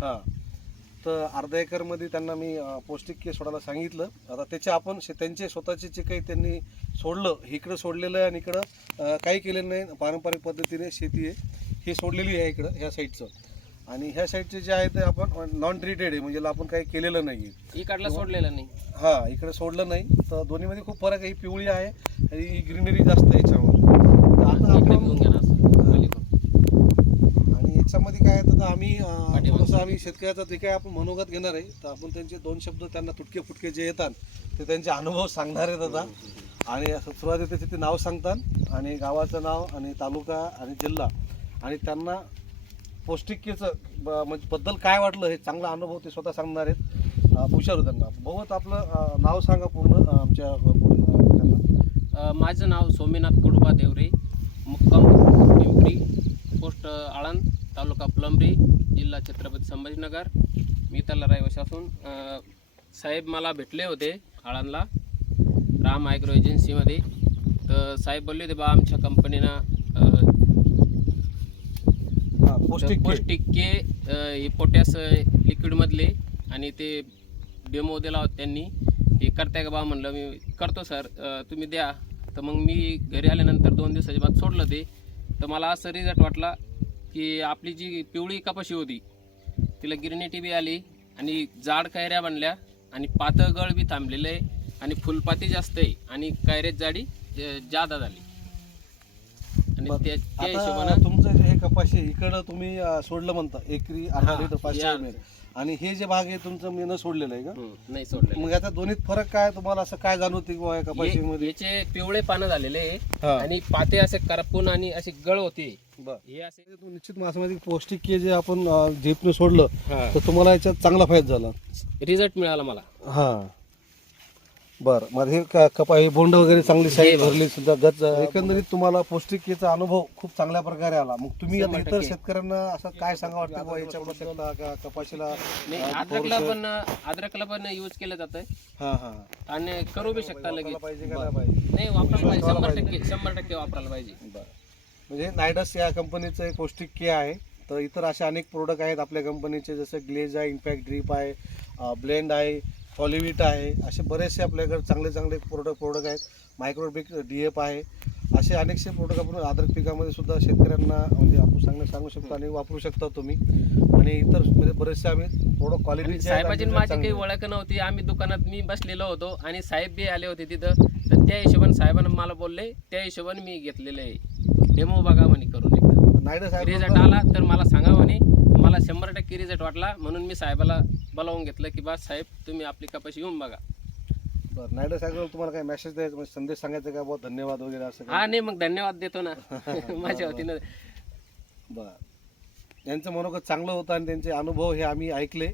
हां, तर अर्धा एकरमध्ये त्यांना मी पौष्टिक के सोडायला सांगितलं. आता त्याचे आपण त्यांचे स्वतःचे जे काही त्यांनी सोडलं, इकडं सोडलेलं आहे आणि इकडं काही केलेलं नाही. पारंपरिक पद्धतीने शेती आहे, हे सोडलेली आहे इकडं ह्या साईडचं. आणि ह्या साईडचे जे आहे ते आपण नॉन ट्रीटेड आहे, म्हणजे आपण काही केलेलं नाही आहे. इकडला सोडलेला नाही. हां, इकडे सोडलं नाही. तर दोन्हीमध्ये खूप फरक आहे. ही पिवळी आहे आणि ही ग्रीनरी जास्त आहे याच्यामध्ये. तर आता इकडे आपण घेऊन घ्या ना असं खाली करून. आणि याच्यामध्ये काय आहे तर आम्ही थोडंसं आम्ही शेतकऱ्याचा जे काय आपण मनोगत घेणार आहे, तर आपण त्यांचे 2 शब्द त्यांना तुटके फुटके जे येतात ते त्यांचे अनुभव सांगणार आहेत आता. आणि सुरुवातीला त्याचे ते नाव सांगतात आणि गावाचं नाव आणि तालुका आणि जिल्हा, आणि त्यांना पौष्टिकतेचं म्हणजे बद्दल काय वाटलं हे चांगला अनुभव ते स्वतः सांगणार आहेत. विचारू त्यांना. बहुत आपलं नाव सांगा पूर्ण आमच्या त्यांना. माझं नाव सोमीनाथ कडुबा देवरे, मुक्काम पिंपरी, पोस्ट आळंद, तालुका फुलंब्री, जिल्हा छत्रपती संभाजीनगर. मी त्याला रहिवासी असून साहेब मला भेटले होते आळंदला राम ॲग्रो एजन्सीमध्ये. तर साहेब बोलले होते बा आमच्या कंपनीनं पौष्टिक के हे पोटॅश लिक्विडमधले आणि ते डेमो दिला होता त्यांनी. हे करताय का बा म्हणलं. मी करतो सर, तुम्ही द्या. तर मग मी घरी आल्यानंतर 2 दिवसाच्या बाद सोडलं ते. तर मला असं रिझल्ट वाटला की आपली जी पिवळी कपाशी होती तिला गिरनेटी बी आली आणि जाड कैऱ्या बनल्या आणि पातळ गळ बी थांबलेलं आहे आणि फुलपाती जास्त आहे आणि कैऱ्यात जाडी जादा झाली. आणि त्या हिशोबानं तुमचं जे हे कपाशी इकडं तुम्ही सोडलं म्हणता एकरी अर्धा हां, लिटर 500 या. ml, आणि हे जे भाग आहे तुमचं मी न सोडलेलं आहे का? नाही सोडलं. मग आता दोन्हीत फरक काय तुम्हाला असं काय जाणवते की बुवा या कपाशीमध्ये? याचे पिवळे पानं झालेले आहे हा. आणि पाते असे करपून आणि असे गळ होते. बरं. हे असे निश्चित मासामध्ये पौष्टिक के जे आपण झेपने सोडलं तर तुम्हाला याच्यात चांगला फायदा झाला. रिझल्ट मिळाला मला. हां, बरं. मग हे कपा हे बोंड वगैरे चांगली साईज भरली सुद्धा. एकंदरीत तुम्हाला पौष्टिकतेचा अनुभव खूप चांगल्या प्रकारे आला. मग तुम्ही आता इतर शेतकऱ्यांना असं काय सांगा वाटतं बुवा याच्या आवश्यकता का कपाशीला? नाही, अद्रकला पण यूज केलं जातंय हां हां आणि करू बी शकता लगेच. पाहिजे का नाही पाहिजे? नाही वापरायला पाहिजे, 100% वापरायला पाहिजे. बरं. म्हणजे नायडस या कंपनीचं एक पौष्टिक के आहे. तर इतर असे अनेक प्रोडक्ट आहेत आपल्या कंपनीचे, जसं ग्लेज आहे, इम्पॅक्ट ड्रीप आहे, ब्लेंड आहे, पॉलिविट आहे. असे बरेचसे आपल्याकडे चांगले चांगले प्रोडक्ट आहेत. मायक्रोबिक DAP आहे. असे अनेकसे प्रोडक्ट आपण अद्रक पिकामध्ये सुद्धा शेतकऱ्यांना म्हणजे आपण सांगू शकतो आणि वापरू शकता तुम्ही. आणि इतर म्हणजे बरेचसे आम्ही प्रोडक्ट क्वालिटी साहेबाची माझी काही ओळख नव्हती. आम्ही दुकानात मी बसलेलो होतो आणि साहेब बी आले होते तिथं. तर त्या हिशोबाने साहेबांना मला बोलले, त्या हिशोबाने मी घेतलेलं आहे. डेमो बघा म्हणे करून एकदा. रिझल्ट आला तर मला सांगा म्हणे. मला 100% रिझल्ट वाटला म्हणून मी साहेबाला बोलावून घेतलं की बा साहेब तुम्ही आपली कपाशी येऊन बघा. बरं. नायडस ॲग्रो तुम्हाला काय मेसेज द्यायचा म्हणजे संदेश सांगायचा का बुवा धन्यवाद वगैरे असं काय? हा नाही मग धन्यवाद देतो ना माझ्या वतीनं. बरं. यांचं मनोगत चांगलं होतं आणि त्यांचे अनुभव हे आम्ही ऐकले.